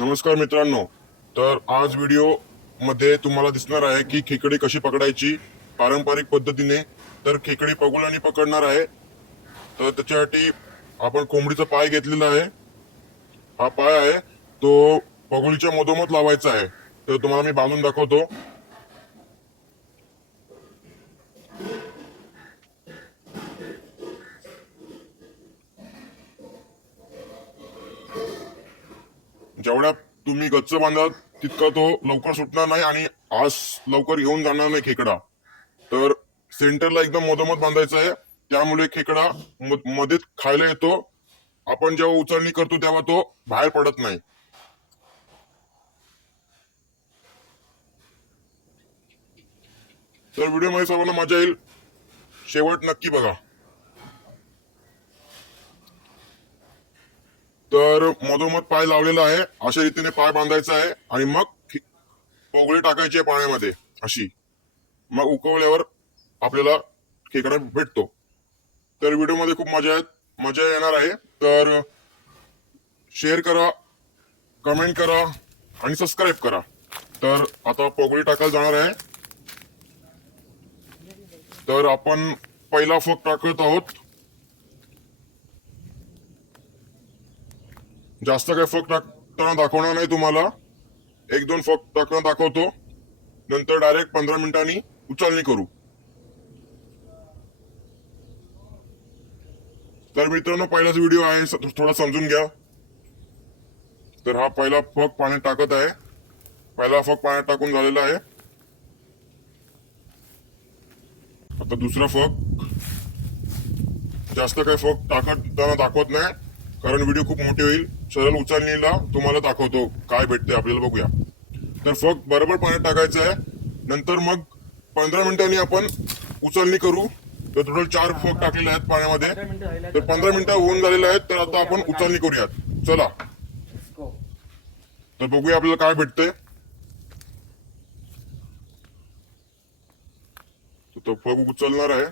नमस्कार मित्रांनो. तर आज व्हिडिओमध्ये तुम्हाला दिसणार आहे की खेकडी कशी पकडायची पारंपरिक पद्धतीने. तर खेकडी पगुलाने पकडणार आहे. तर त्याच्यासाठी आपण कोंबडीचा पाय घेतलेला आहे. हा पाय आहे तो पगुलीच्या मधोमध लावायचा आहे. तर तुम्हाला मी बांधून दाखवतो. जेवढ्या तुम्ही गच्च बांधाल तितका तो लवकर सुटणार नाही आणि आज लवकर घेऊन जाणार नाही खेकडा. तर सेंटरला एकदम मधोमध बांधायचं आहे. त्यामुळे खेकडा म- मध्ये खायला येतो. आपण जेव्हा उचलणी करतो तेव्हा तो बाहेर पडत नाही. तर व्हिडिओमध्ये सर्वांना मजा येईल. शेवट नक्की बघा. तर मधोमध पाय लावलेला आहे. अशा रीतीने पाय बांधायचा आहे आणि मग पोगळी टाकायची आहे पाण्यामध्ये अशी. मग उकवल्यावर आपल्याला खेकडा भेटतो. तर व्हिडिओमध्ये खूप मजा आहे मजा येणार आहे. तर शेअर करा कमेंट करा आणि सबस्क्राईब करा. तर आता पोगळी टाकायला जाणार आहे. तर आपण पहिला फक टाकत आहोत. जास्त काही फक टाकताना दाखवणार नाही तुम्हाला. एक दोन फक टाकताना दाखवतो. नंतर डायरेक्ट पंधरा मिनिटांनी उचलणी करू. तर मित्रांनो पहिलाच व्हिडिओ आहे थोडा समजून घ्या. तर हा पहिला फक पाण्यात टाकत आहे. पहिला फक पाण्यात टाकून झालेला आहे. आता दुसरा फक. जास्त काही फक टाकताना दाखवत नाही कारण व्हिडिओ खूप मोठी होईल. सरळ उचलणीला तुम्हाला दाखवतो काय भेटते आपल्याला बघूया. तर फक बरोबर पाण्यात टाकायचं आहे. नंतर मग पंधरा मिनिटांनी आपण उचलणी करू. तर टोटल चार फक टाकलेले आहेत पाण्यामध्ये. तर पंधरा मिनिटं होऊन झालेले आहेत. तर आता आपण उचलणी करूयात. चला. तर बघूया आपल्याला काय भेटतंय. तर तो फक उचलणार आहे.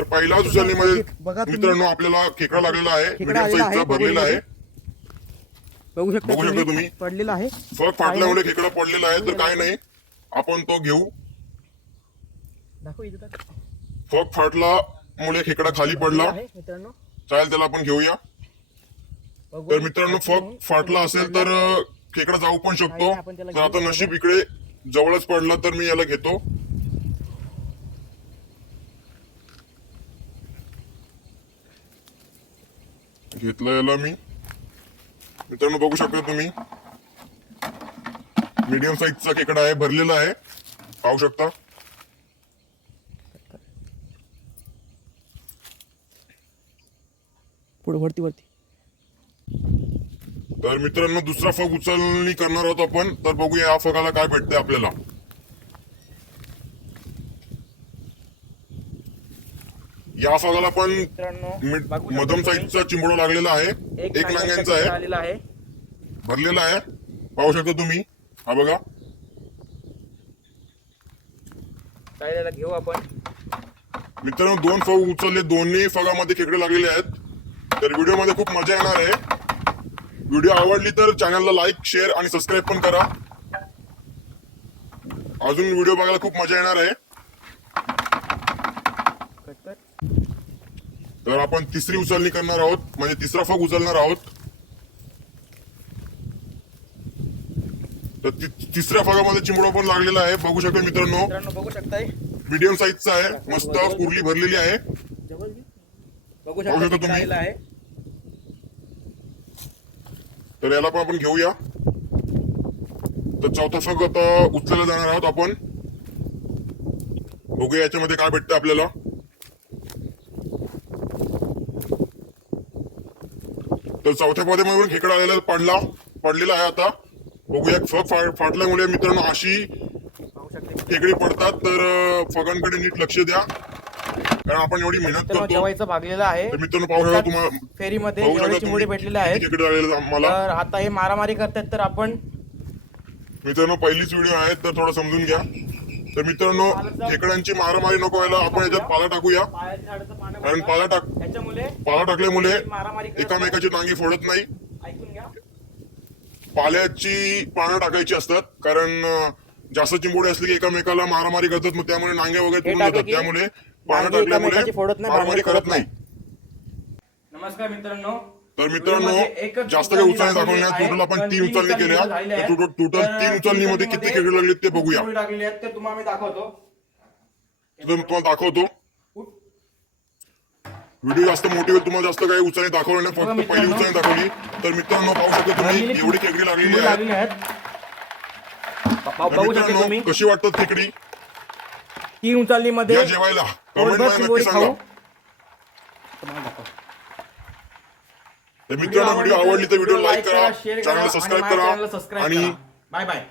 तर उचलणीमध्ये बघा तुम्ही. मित्रांनो आपल्याला खेकडा लागलेला आहे मीडियम साईजचा भरलेला आहे. बघू शकता बघू शकता तुम्ही. पडलेला आहे. फक फाटल्यामुळे खेकडा पडलेला आहे तर काय नाही आपण तो घेऊ. दाखव. फक फाटल्यामुळे खेकडा खाली पडला. चालेल त्याला आपण घेऊया. तर मित्रांनो फक फाटला असेल तर खेकडा जाऊ पण शकतो. तर आता नशीब इकडे जवळच पडला तर मी याला घेतो. घेतलं याला मी. मित्रांनो बघू शकता तुम्ही. मीडियम साईजचा खेकडा आहे भरलेला आहे. पाहू शकता. पुढे वरती वरती. तर मित्रांनो दुसरा फग उचलणी करणार आहोत आपण. तर बघूया या फगाला काय भेटते आपल्याला. या फगाला पण मित्रांनो शकता मध्यम. साईजचा चिंबडा लागलेला आहे. एक नांग्यांचा आहे. भरलेला आहे. पाहू शकता तुम्ही. हा बघा. घेऊ आपण. मित्रांनो दोन फग उचलले. दोन्ही फगामध्ये खेकडे लागलेले आहेत. तर व्हिडिओमध्ये खूप मजा येणार आहे. व्हिडिओ आवडली तर चॅनलला लाईक शेअर आणि सबस्क्राईब पण करा. अजून व्हिडिओ बघायला खूप मजा येणार आहे. तर आपण तिसरी उचलणी करणार आहोत. म्हणजे तिसरा फग उचलणार आहोत. तर तिसऱ्या फगामध्ये चिमडो पण लागलेला आहे. बघू शकता मित्रांनो. बघू शकताय. मीडियम साईजचा आहे. मस्त कुर्ली भरलेली आहे. बघू शकता शकता किती तुम्ही. तर याला पण आपण घेऊया. तर चौथा फग आता उचलायला जाणार आहोत आपण. बघूया याच्यामध्ये काय भेटतं आपल्याला. तर चौथ्या मध्ये पण खेकडा आलेला पडला. पडलेला आहे आता. बघूया फग फा- फाटल्यामुळे मित्रांनो अशी खेकडी पडतात. तर फगांकडे नीट लक्ष द्या. कारण आपण एवढी मेहनत करतो. जेवायचं भागलेलं आहे. तर मित्रांनो पाहू तुम्हाला फेरीमध्ये चिमुडे भेटलेले आहेत. मला आता हे मारामारी करतात तर आपण मित्रांनो पहिलीच व्हिडिओ आहे तर थोडं समजून घ्या. तर मित्रांनो खेकड्यांची मारामारी नको व्हायला. आपण याच्यात पाला टाकूया. कारण पाला टाक पाला टाकल्यामुळे मारामारी करत एकामेकाची नांगी फोडत नाही. पाल्याची पानं टाकायची असतात कारण जास्त चिंबोडी असली की एकामेकाला मारामारी करतात मग त्यामुळे नांगे वगैरे टाकलं जातात. त्यामुळे पानं टाकल्यामुळे मारामारी करत नाही. नमस्कार मित्रांनो. तर मित्रांनो व्हिडिओमध्ये एकच जास्त काही उचलणी दाखवली दाखवण्यात आहे. टोटल आपण पण तीन उचलणी केल्या. टोटल तीन उचलणीमध्ये किती खेकडे लागले ते बघूया. तुम्हाला दाखवतो तर मी तुम्हाला दाखवतो व्हिडिओ जास्त मोठी होईल तुम्हाला जास्त काही उचलणी दाखवलं नाही फक्त पहिली. उचलणी दाखवली. तर मित्रांनो पाहू शकता तुम्ही एवढी खेकडी लागलेली आहे. कशी वाटतात खेकडी? तीन उचलणीमध्ये या जेवायला. कमेंटमध्ये नक्की सांगा. मित्रांनो व्हिडिओ आवडली तर व्हिडिओ लाईक करा. चॅनल सबस्क्राईब करा आणि बाय बाय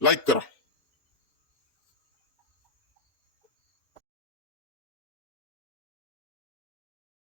लाईक करा.